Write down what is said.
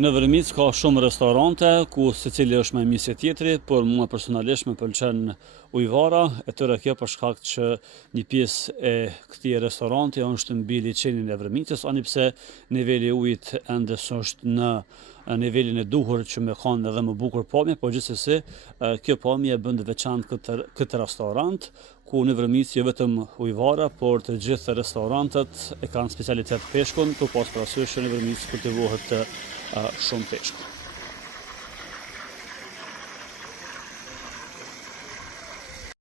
Në Vërmic ka shumë restorante ku secili është më mirë se tjetri, por mua personalisht më pëlqen Ujvara, e tëra kjo për shkak që një pjesë e këtij restoranti është mbi liçenin e Vërmicës, ani pse niveli i ujit ende s'është në nivelin e duhur që me kanë edhe më bukur pamje, por gjithsesi kjo pamje e bën të veçantë këtë restorant, ku në Vërmic jo vetëm Ujvara, por të gjithë restorantet e kanë specialitet peshkun, për pas parasysh që në Vërmic kultivohet shumë peshku.